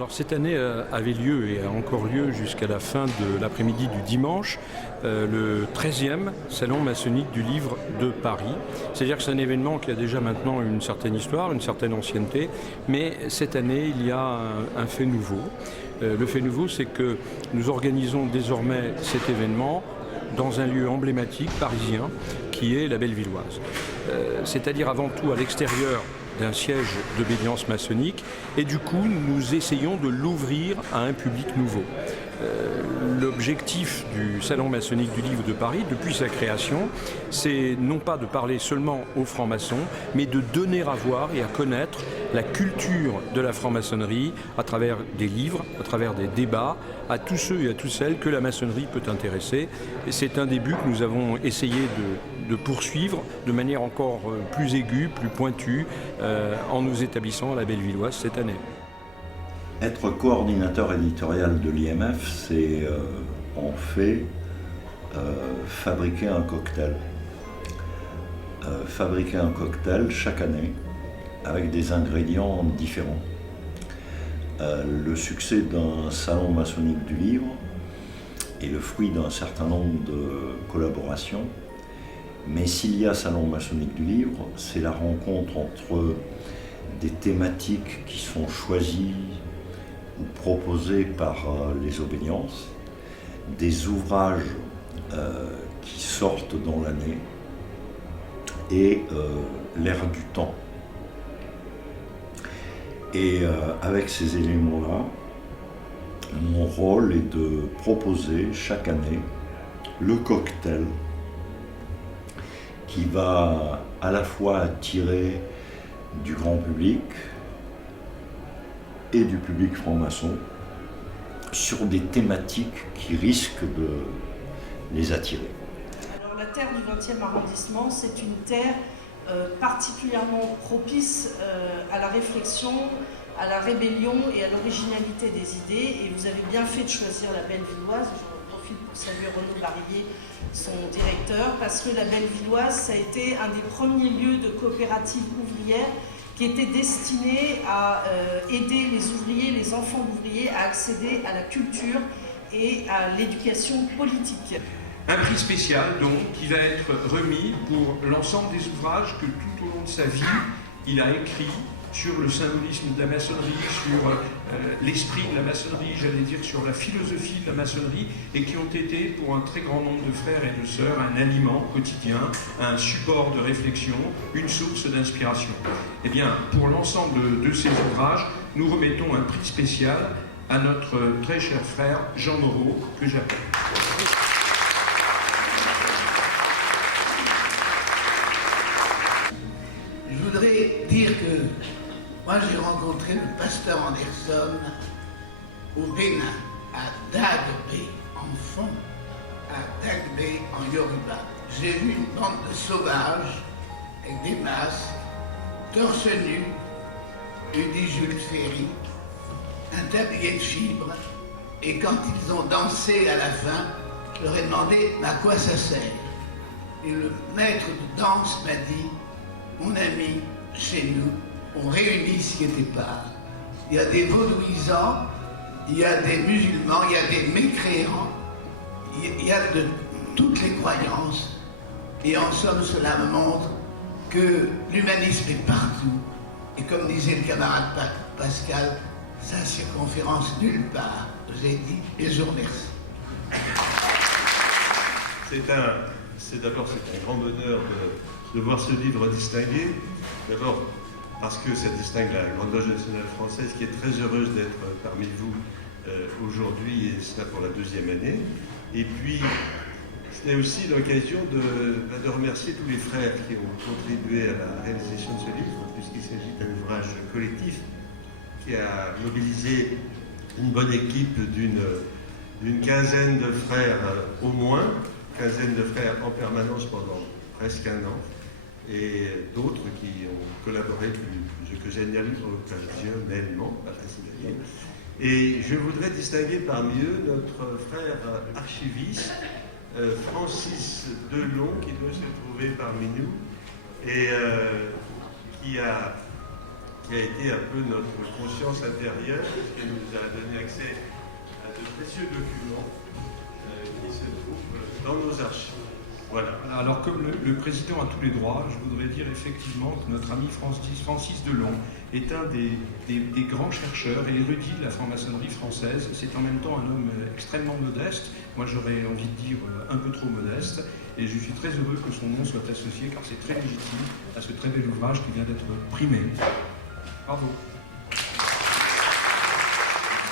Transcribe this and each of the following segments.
Alors cette année avait lieu et a encore lieu jusqu'à la fin de l'après-midi du dimanche le 13e Salon maçonnique du livre de Paris. C'est-à-dire que c'est un événement qui a déjà maintenant une certaine histoire, une certaine ancienneté, mais cette année il y a un fait nouveau. Le fait nouveau, c'est que nous organisons désormais cet événement dans un lieu emblématique parisien qui est la Bellevilloise. C'est-à-dire avant tout à l'extérieur d'un siège d'obédience maçonnique, et du coup nous essayons de l'ouvrir à un public nouveau. L'objectif du Salon maçonnique du livre de Paris, depuis sa création, c'est non pas de parler seulement aux francs-maçons, mais de donner à voir et à connaître la culture de la franc-maçonnerie à travers des livres, à travers des débats, à tous ceux et à toutes celles que la maçonnerie peut intéresser. Et c'est un début que nous avons essayé de poursuivre de manière encore plus aiguë, plus pointue, en nous établissant à la Bellevilloise cette année. Être coordinateur éditorial de l'IMF, c'est en fait fabriquer un cocktail. Fabriquer un cocktail chaque année avec des ingrédients différents. Le succès d'un salon maçonnique du livre est le fruit d'un certain nombre de collaborations. Mais s'il y a salon maçonnique du livre, c'est la rencontre entre des thématiques qui sont choisies ou proposées par les obédiences, des ouvrages qui sortent dans l'année et l'ère du temps. Et avec ces éléments-là, mon rôle est de proposer chaque année le cocktail qui va à la fois attirer du grand public et du public franc-maçon sur des thématiques qui risquent de les attirer. Alors, la terre du 20e arrondissement, c'est une terre particulièrement propice à la réflexion, à la rébellion et à l'originalité des idées. Et vous avez bien fait de choisir la Bellevilloise. J'en profite pour saluer Renaud Barillet, son directeur, parce que la Bellevilloise, ça a été un des premiers lieux de coopératives ouvrières qui était destiné à aider les ouvriers, les enfants d'ouvriers à accéder à la culture et à l'éducation politique. Un prix spécial donc qui va être remis pour l'ensemble des ouvrages que tout au long de sa vie il a écrit sur le symbolisme de la maçonnerie, sur l'esprit de la maçonnerie, j'allais dire sur la philosophie de la maçonnerie, et qui ont été pour un très grand nombre de frères et de sœurs un aliment quotidien, un support de réflexion, une source d'inspiration. Eh bien, pour l'ensemble de ces ouvrages, nous remettons un prix spécial à notre très cher frère Jean Moreau, que j'appelle. Je voudrais dire que moi j'ai rencontré le pasteur Anderson au Bénin, à Dagbe, en fond, à Dagbe en Yoruba. J'ai vu une bande de sauvages avec des masques, torse nu, lui dit Jules Ferry, un tablier de fibres, et quand ils ont dansé à la fin, je leur ai demandé à quoi ça sert. Et le maître de danse m'a dit, mon ami, chez nous, on réunit ce qui était pas. Il y a des vaudouisants, il y a des musulmans, il y a des mécréants, il y a de toutes les croyances. Et en somme, cela me montre que l'humanisme est partout. Et comme disait le camarade Pascal, sa circonférence nulle part. J'ai dit, et je vous remercie. C'est d'abord un grand bonheur de voir ce livre distingué. D'abord parce que ça distingue la Grande Loge nationale française qui est très heureuse d'être parmi vous aujourd'hui, et cela pour la 2e année. Et puis, c'est aussi l'occasion de remercier tous les frères qui ont contribué à la réalisation de ce livre, puisqu'il s'agit d'un ouvrage collectif qui a mobilisé une bonne équipe d'une quinzaine de frères au moins, quinzaine de frères en permanence pendant presque un an, et d'autres qui ont collaboré plus occasionnellement, pas facile. Et je voudrais distinguer parmi eux notre frère archiviste, Francis Delon, qui doit se trouver parmi nous, et qui qui a été un peu notre conscience intérieure, puisqu'elle nous a donné accès à de précieux documents qui se trouvent dans nos archives. Voilà. Alors, comme le président a tous les droits, je voudrais dire effectivement que notre ami Francis Delon est un des grands chercheurs et érudits de la franc-maçonnerie française. C'est en même temps un homme extrêmement modeste, moi j'aurais envie de dire un peu trop modeste, et je suis très heureux que son nom soit associé, car c'est très légitime, à ce très bel ouvrage qui vient d'être primé. Bravo. Ce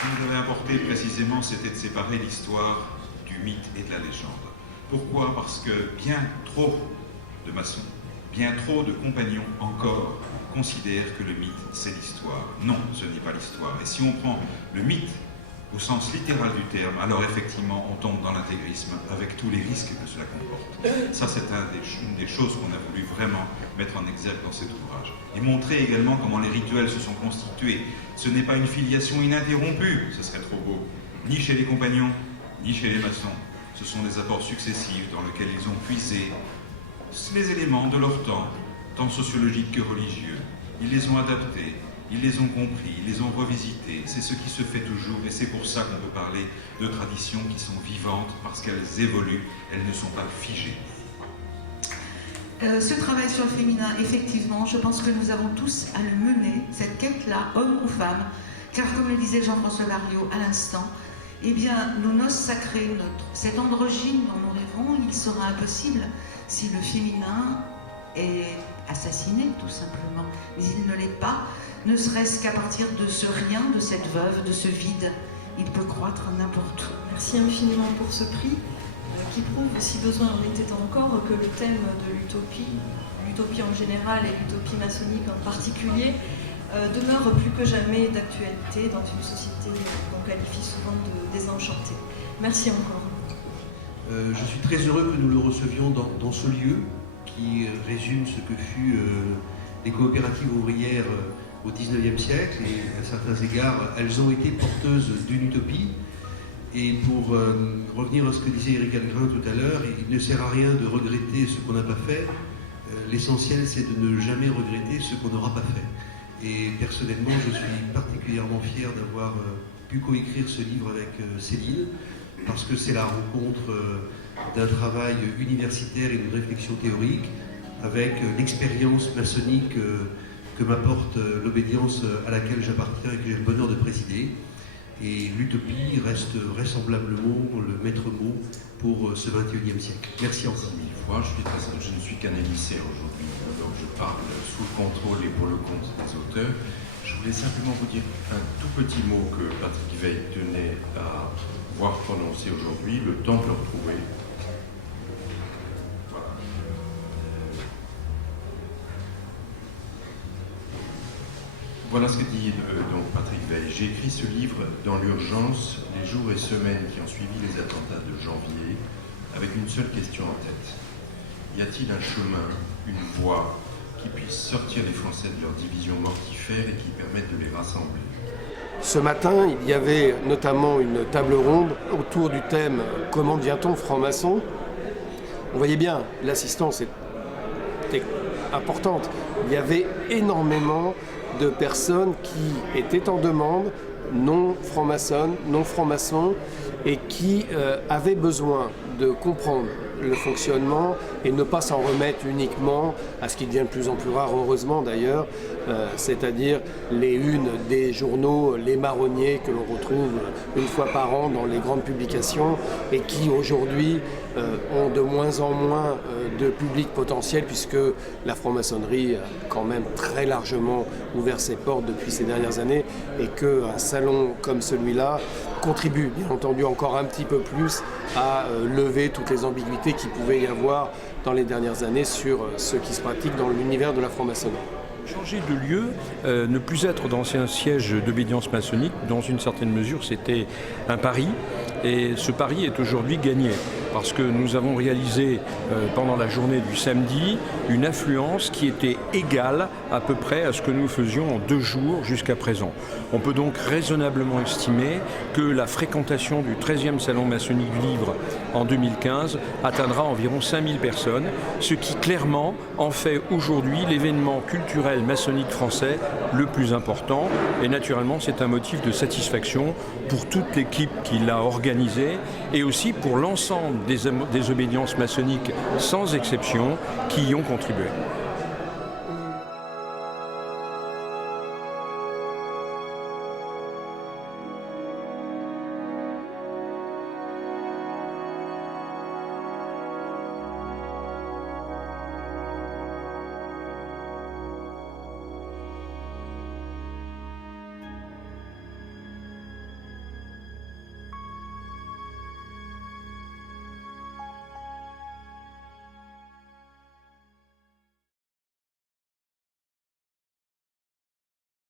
que vous avez apporté précisément, c'était de séparer l'histoire du mythe et de la légende. Pourquoi? Parce que bien trop de maçons, bien trop de compagnons encore considèrent que le mythe, c'est l'histoire. Non, ce n'est pas l'histoire. Et si on prend le mythe au sens littéral du terme, alors effectivement, on tombe dans l'intégrisme avec tous les risques que cela comporte. Ça, c'est une des choses qu'on a voulu vraiment mettre en exergue dans cet ouvrage. Et montrer également comment les rituels se sont constitués. Ce n'est pas une filiation ininterrompue, ce serait trop beau, ni chez les compagnons, ni chez les maçons. Ce sont des apports successifs dans lesquels ils ont puisé les éléments de leur temps, tant sociologiques que religieux. Ils les ont adaptés, ils les ont compris, ils les ont revisités. C'est ce qui se fait toujours et c'est pour ça qu'on peut parler de traditions qui sont vivantes parce qu'elles évoluent, elles ne sont pas figées. Ce travail sur le féminin, effectivement, je pense que nous avons tous à le mener, cette quête-là, homme ou femme, car comme le disait Jean-François Lariot à l'instant, eh bien, nos noces sacrées, cet androgyne dont nous rêvons, il sera impossible si le féminin est assassiné, tout simplement. Mais il ne l'est pas, ne serait-ce qu'à partir de ce rien, de cette veuve, de ce vide. Il peut croître n'importe où. Merci infiniment pour ce prix, qui prouve, si besoin en était encore, que le thème de l'utopie en général et l'utopie maçonnique en particulier, demeure plus que jamais d'actualité dans une société qu'on qualifie souvent de désenchantée. Merci encore. Je suis très heureux que nous le recevions dans ce lieu qui résume ce que fut les coopératives ouvrières au XIXe siècle, et à certains égards, elles ont été porteuses d'une utopie. Et pour revenir à ce que disait Éric Algrin tout à l'heure, il ne sert à rien de regretter ce qu'on n'a pas fait. L'essentiel, c'est de ne jamais regretter ce qu'on n'aura pas fait. Et personnellement, je suis particulièrement fier d'avoir pu coécrire ce livre avec Céline, parce que c'est la rencontre d'un travail universitaire et d'une réflexion théorique avec l'expérience maçonnique que m'apporte l'obédience à laquelle j'appartiens et que j'ai le bonheur de présider. Et l'utopie reste vraisemblablement le maître mot pour ce XXIe siècle. Merci encore. Mille fois, je ne suis qu'un émissaire aujourd'hui, donc je parle sous le contrôle et pour le compte des auteurs. Je voulais simplement vous dire un tout petit mot que Patrick Veil tenait à voir prononcer aujourd'hui, le temple retrouvé. Voilà. Voilà ce que dit donc Patrick Veil. J'ai écrit ce livre dans l'urgence, les jours et semaines qui ont suivi les attentats de janvier, avec une seule question en tête. Y a-t-il un chemin, une voie qui puisse sortir les Français de leur division mortifère et qui permette de les rassembler? Ce matin, il y avait notamment une table ronde autour du thème « Comment devient-on franc-maçon ?» On voyait bien, l'assistance était importante. Il y avait énormément de personnes qui étaient en demande, non franc-maçonnes, non francs-maçons, et qui avaient besoin de comprendre le fonctionnement et ne pas s'en remettre uniquement à ce qui devient de plus en plus rare, heureusement d'ailleurs, c'est-à-dire les unes des journaux, les marronniers que l'on retrouve une fois par an dans les grandes publications et qui aujourd'hui ont de moins en moins de public potentiel puisque la franc-maçonnerie a quand même très largement ouvert ses portes depuis ces dernières années et qu'un salon comme celui-là contribue bien entendu encore un petit peu plus à lever toutes les ambiguïtés qu'il pouvait y avoir dans les dernières années sur ce qui se pratique dans l'univers de la franc-maçonnerie. Changer de lieu, ne plus être d'ancien siège d'obédience maçonnique, dans une certaine mesure, c'était un pari. Et ce pari est aujourd'hui gagné. parce que nous avons réalisé pendant la journée du samedi une affluence qui était égale à peu près à ce que nous faisions en 2 jours jusqu'à présent. On peut donc raisonnablement estimer que la fréquentation du 13e Salon maçonnique du livre en 2015 atteindra environ 5000 personnes, ce qui clairement en fait aujourd'hui l'événement culturel maçonnique français le plus important. Et naturellement, c'est un motif de satisfaction pour toute l'équipe qui l'a organisé et aussi pour l'ensemble des obédiences maçonniques sans exception qui y ont contribué.